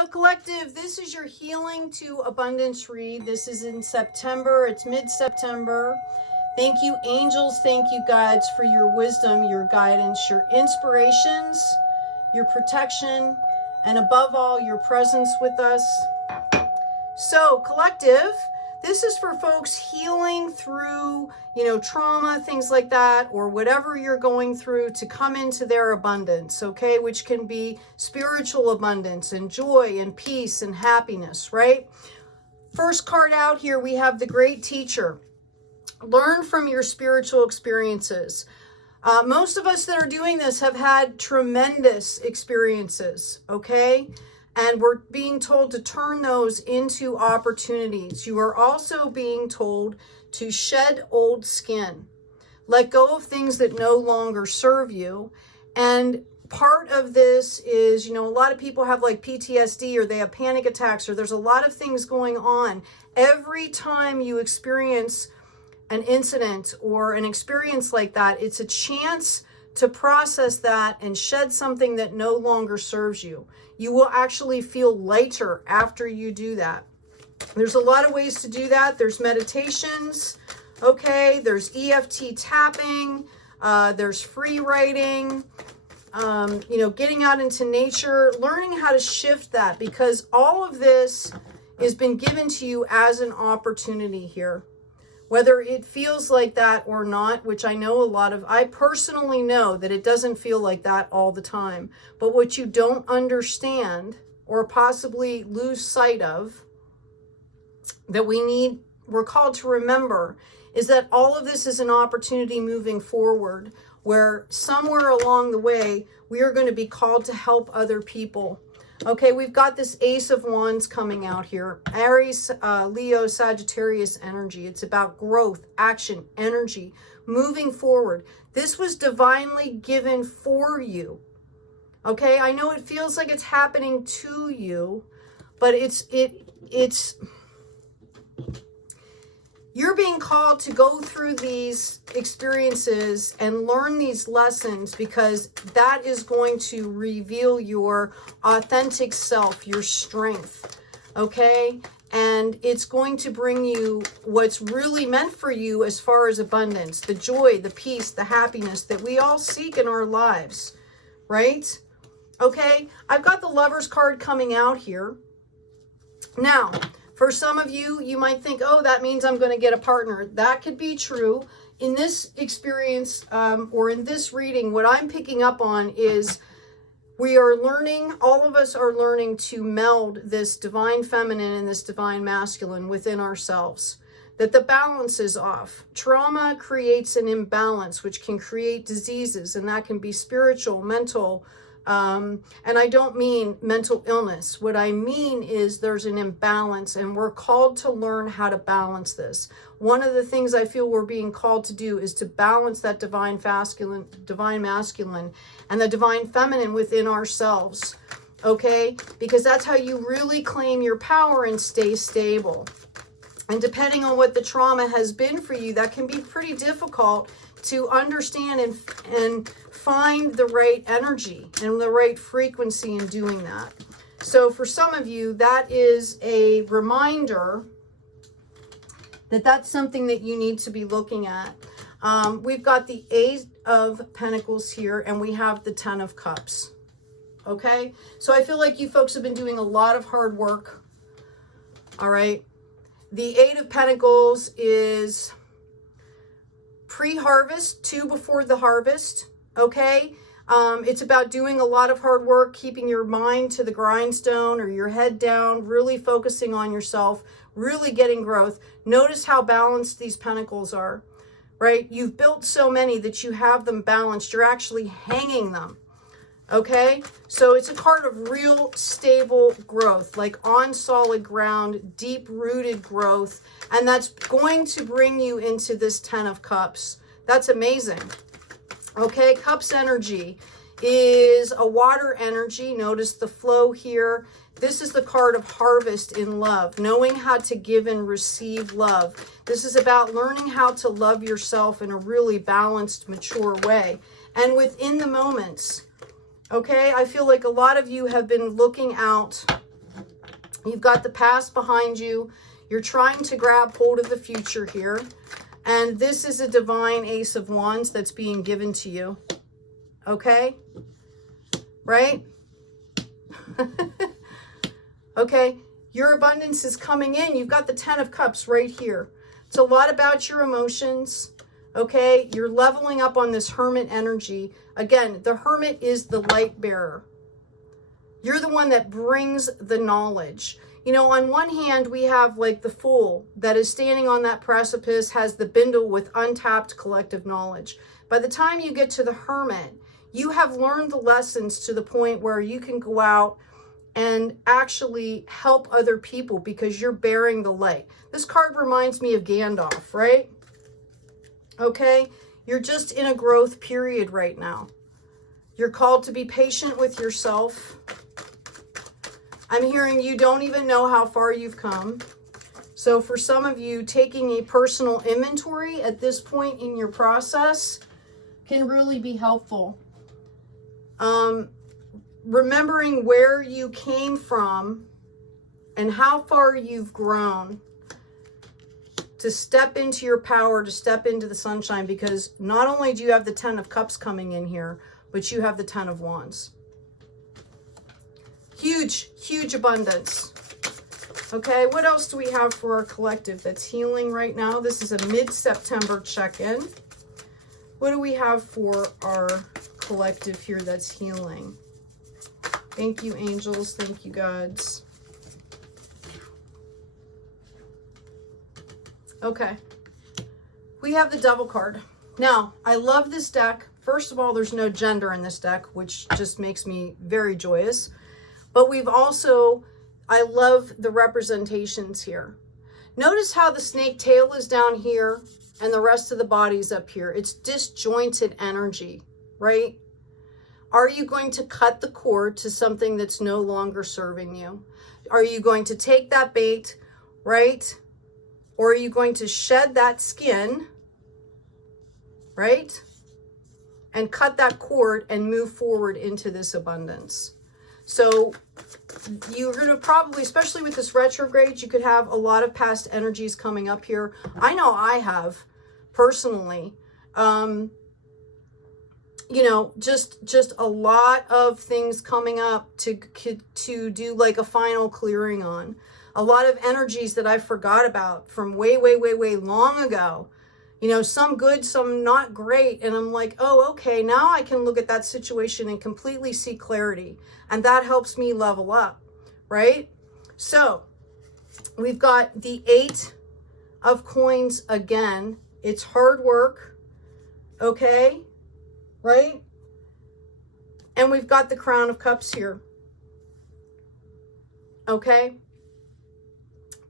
Hello, collective. This is your Healing to Abundance read. This is in September. It's mid-September. Thank you, angels. Thank you, guides, for your wisdom, your guidance, your inspirations, your protection, and above all, your presence with us. So, collective, this is for folks healing through, trauma, things like that, or whatever you're going through to come into their abundance, okay? Which can be spiritual abundance and joy and peace and happiness, right? First card out here, we have the Great Teacher. Learn from your spiritual experiences. Most of us that are doing this have had tremendous experiences, okay? And we're being told to turn those into opportunities. You are also being told to shed old skin. Let go of things that no longer serve you. And part of this is, a lot of people have like PTSD or they have panic attacks or there's a lot of things going on. Every time you experience an incident or an experience like that, it's a chance to process that and shed something that no longer serves you. You will actually feel lighter after you do that. There's a lot of ways to do that. There's meditations, okay? There's EFT tapping, there's free writing, getting out into nature, learning how to shift that, because all of this has been given to you as an opportunity here. Whether it feels like that or not, which I personally know that it doesn't feel like that all the time. But what you don't understand or possibly lose sight of that we're called to remember is that all of this is an opportunity moving forward where somewhere along the way, we are going to be called to help other people. Okay, we've got this Ace of Wands coming out here. Aries, Leo, Sagittarius energy. It's about growth, action, energy, moving forward. This was divinely given for you. Okay, I know it feels like it's happening to you, but you're being called to go through these experiences and learn these lessons because that is going to reveal your authentic self, your strength, okay? And it's going to bring you what's really meant for you as far as abundance, the joy, the peace, the happiness that we all seek in our lives, right? Okay, I've got the Lover's card coming out here. Now, for some of you, you might think, oh, that means I'm going to get a partner. That could be true. In this experience or in this reading, what I'm picking up on is all of us are learning to meld this divine feminine and this divine masculine within ourselves. That the balance is off. Trauma creates an imbalance, which can create diseases, and that can be spiritual, mental, and I don't mean mental illness. What I mean is there's an imbalance and we're called to learn how to balance this. One of the things I feel we're being called to do is to balance that divine masculine and the divine feminine within ourselves. Okay? Because that's how you really claim your power and stay stable. And depending on what the trauma has been for you, that can be pretty difficult to understand and find the right energy and the right frequency in doing that. So for some of you, that is a reminder that that's something that you need to be looking at. We've got the Eight of Pentacles here, and we have the Ten of Cups. Okay? So I feel like you folks have been doing a lot of hard work. All right? The Eight of Pentacles is pre-harvest, two before the harvest, okay? It's about doing a lot of hard work, keeping your mind to the grindstone or your head down, really focusing on yourself, really getting growth. Notice how balanced these pentacles are, right? You've built so many that you have them balanced. You're actually hanging them, okay? So it's a card of real stable growth, like on solid ground, deep-rooted growth, and that's going to bring you into this Ten of Cups. That's amazing. Okay, Cups energy is a water energy. Notice the flow here. This is the card of harvest in love, knowing how to give and receive love. This is about learning how to love yourself in a really balanced, mature way. And within the moments, okay, I feel like a lot of you have been looking out You've got the past behind you. You're trying to grab hold of the future here. And this is a divine Ace of Wands that's being given to you. Okay? Right? Okay? Your abundance is coming in. You've got the 10 of Cups right here. It's a lot about your emotions. Okay? You're leveling up on this Hermit energy. Again, the Hermit is the light bearer. You're the one that brings the knowledge. You know, on one hand, we have like the Fool that is standing on that precipice, has the bindle with untapped collective knowledge. By the time you get to the Hermit, you have learned the lessons to the point where you can go out and actually help other people because you're bearing the light. This card reminds me of Gandalf, right? Okay? You're just in a growth period right now. You're called to be patient with yourself. I'm hearing you don't even know how far you've come. So for some of you, taking a personal inventory at this point in your process can really be helpful. Remembering where you came from and how far you've grown to step into your power, to step into the sunshine, because not only do you have the 10 of Cups coming in here, but you have the 10 of Wands. Huge, huge abundance. Okay, what else do we have for our collective that's healing right now? This is a mid-September check-in. What do we have for our collective here that's healing? Thank you, angels. Thank you, gods. Okay. We have the Devil card. Now, I love this deck. First of all, there's no gender in this deck, which just makes me very joyous. But we've also, I love the representations here. Notice how the snake tail is down here and the rest of the body's up here. It's disjointed energy, right? Are you going to cut the cord to something that's no longer serving you? Are you going to take that bait, right? Or are you going to shed that skin, right? And cut that cord and move forward into this abundance. So you're going to probably, especially with this retrograde, you could have a lot of past energies coming up here. I know I have personally, you know, just a lot of things coming up to do like a final clearing on. A lot of energies that I forgot about from way long ago. You know, some good, some not great. And I'm like, oh, okay, now I can look at that situation and completely see clarity. And that helps me level up, right? So we've got the 8 of Coins again. It's hard work, okay? Right? And we've got the Crown of Cups here, okay?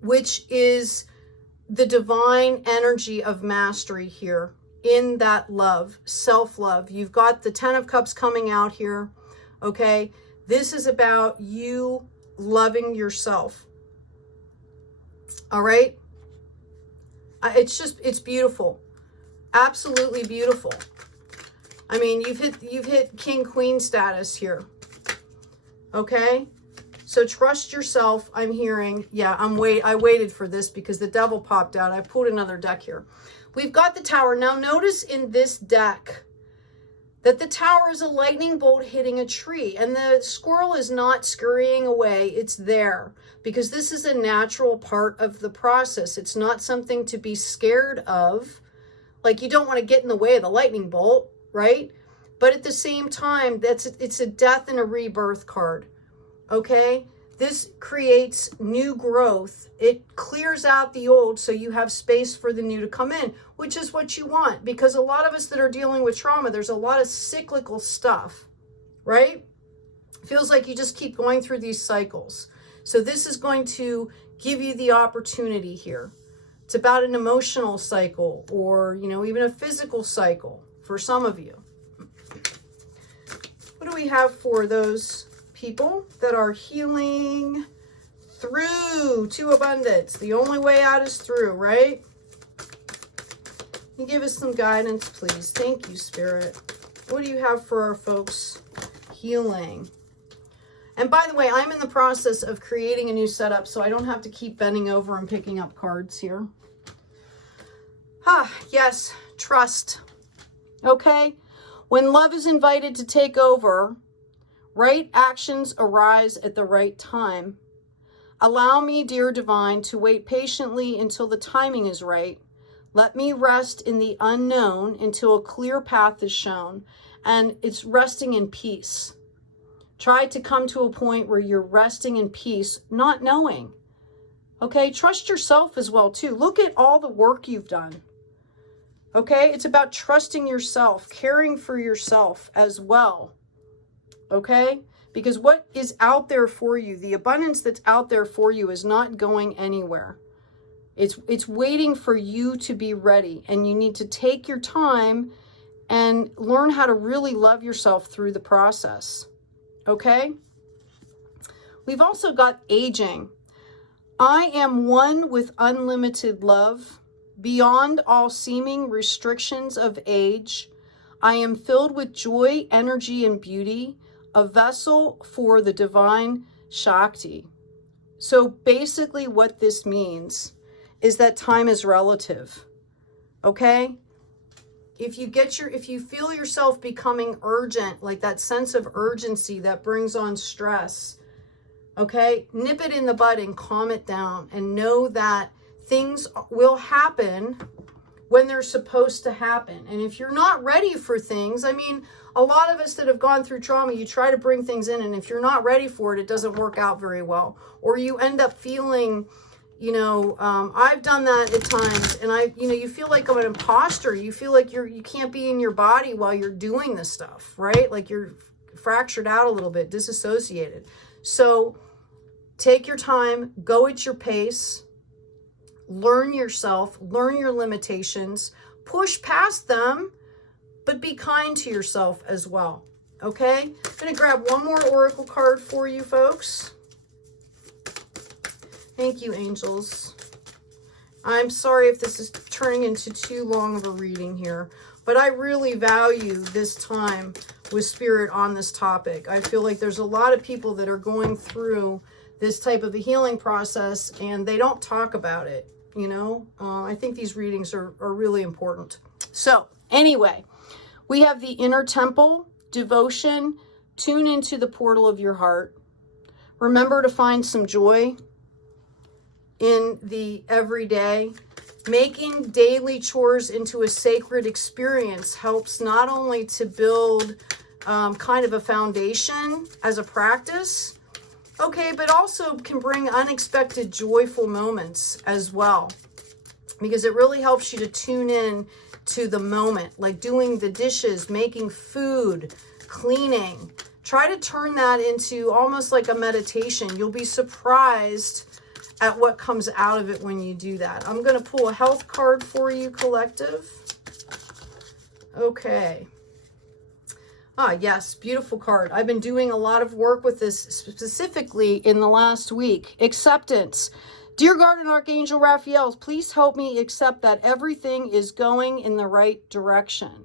Which is the divine energy of mastery here in that love, self-love. You've got the 10 of Cups coming out here, okay? This is about you loving yourself, all right? It's beautiful, absolutely beautiful. I mean, you've hit king queen status here, okay? So trust yourself. I'm hearing, yeah, I waited for this because the Devil popped out. I pulled another deck here. We've got the Tower. Now notice in this deck that the Tower is a lightning bolt hitting a tree, and the squirrel is not scurrying away. It's there because this is a natural part of the process. It's not something to be scared of. Like, you don't want to get in the way of the lightning bolt, right? But at the same time, it's a death and a rebirth card. Okay, this creates new growth. It clears out the old so you have space for the new to come in, which is what you want, because a lot of us that are dealing with trauma, there's a lot of cyclical stuff, right? Feels like you just keep going through these cycles. So this is going to give you the opportunity here. It's about an emotional cycle or, you know, even a physical cycle for some of you. What do we have for those people that are healing through to abundance? The only way out is through, right? Can you give us some guidance, please? Thank you, Spirit. What do you have for our folks healing? And by the way, I'm in the process of creating a new setup, so I don't have to keep bending over and picking up cards here. Yes, trust. Okay? When love is invited to take over, right actions arise at the right time. Allow me, dear divine, to wait patiently until the timing is right. Let me rest in the unknown until a clear path is shown. And it's resting in peace. Try to come to a point where you're resting in peace, not knowing. Okay, trust yourself as well too. Look at all the work you've done. Okay, it's about trusting yourself, caring for yourself as well. Okay, because what is out there for you, the abundance that's out there for you is not going anywhere. It's waiting for you to be ready, and you need to take your time and learn how to really love yourself through the process. Okay? We've also got aging. I am one with unlimited love, beyond all seeming restrictions of age. I am filled with joy, energy, and beauty, a vessel for the divine Shakti. So basically what this means is that time is relative. Okay? If you feel yourself becoming urgent, like that sense of urgency that brings on stress, okay, nip it in the bud and calm it down and know that things will happen when they're supposed to happen. And if you're not ready for things, I mean, a lot of us that have gone through trauma, you try to bring things in, and if you're not ready for it, it doesn't work out very well. Or you end up feeling, you know, I've done that at times, and you feel like I'm an imposter. You feel like you can't be in your body while you're doing this stuff, right? Like you're fractured out a little bit, disassociated. So take your time, go at your pace, learn yourself, learn your limitations, push past them, but be kind to yourself as well. Okay? I'm going to grab one more oracle card for you folks. Thank you, angels. I'm sorry if this is turning into too long of a reading here, but I really value this time with Spirit on this topic. I feel like there's a lot of people that are going through this type of a healing process and they don't talk about it, you know? I think these readings are really important. So anyway, we have the inner temple, devotion, tune into the portal of your heart. Remember to find some joy in the everyday. Making daily chores into a sacred experience helps not only to build kind of a foundation as a practice, okay, but also can bring unexpected joyful moments as well, because it really helps you to tune in to the moment, like doing the dishes, making food, cleaning. Try to turn that into almost like a meditation. You'll be surprised at what comes out of it when you do that. I'm going to pull a health card for you, collective. Okay. Yes, beautiful card. I've been doing a lot of work with this specifically in the last week. Acceptance. Dear Guardian Archangel Raphael, please help me accept that everything is going in the right direction.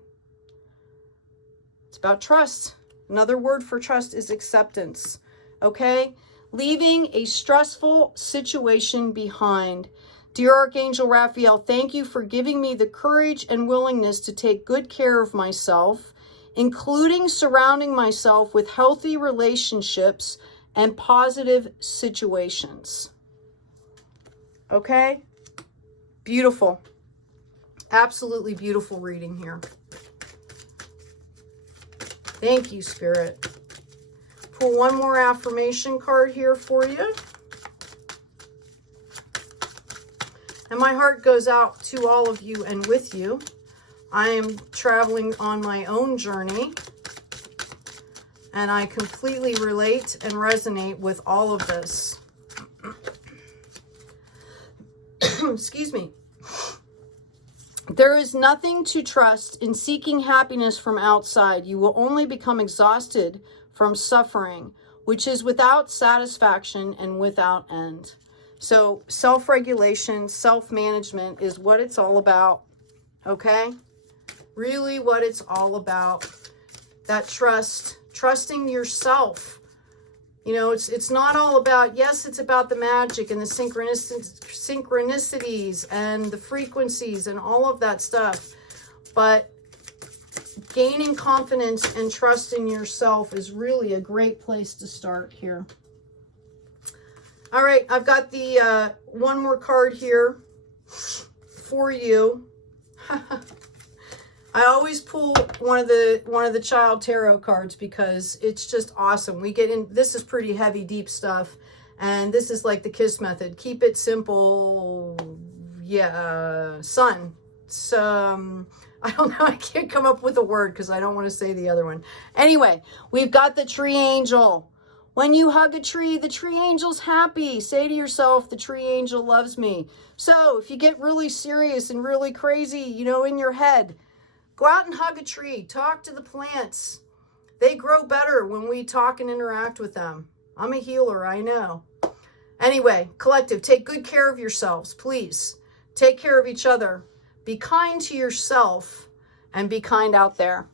It's about trust. Another word for trust is acceptance. Okay? Leaving a stressful situation behind. Dear Archangel Raphael, thank you for giving me the courage and willingness to take good care of myself, including surrounding myself with healthy relationships and positive situations. Okay? Beautiful. Absolutely beautiful reading here. Thank you, Spirit. Pull one more affirmation card here for you. And my heart goes out to all of you and with you. I am traveling on my own journey, and I completely relate and resonate with all of this. Excuse me. There is nothing to trust in seeking happiness from outside. You will only become exhausted from suffering, which is without satisfaction and without end. So self-regulation, self-management is what it's all about. Okay? Really what it's all about. That trust, trusting yourself You know, it's not all about, yes, it's about the magic and the synchronicities and the frequencies and all of that stuff. But gaining confidence and trust in yourself is really a great place to start here. All right, I've got the one more card here for you. I always pull one of the child tarot cards because it's just awesome. We get in, this is pretty heavy, deep stuff. And this is like the KISS method. Keep it simple. Yeah, sun. I don't know. I can't come up with a word because I don't want to say the other one. Anyway, we've got the tree angel. When you hug a tree, the tree angel's happy. Say to yourself, the tree angel loves me. So if you get really serious and really crazy, you know, in your head, go out and hug a tree. Talk to the plants. They grow better when we talk and interact with them. I'm a healer, I know. Anyway, collective, take good care of yourselves, please. Take care of each other. Be kind to yourself and be kind out there.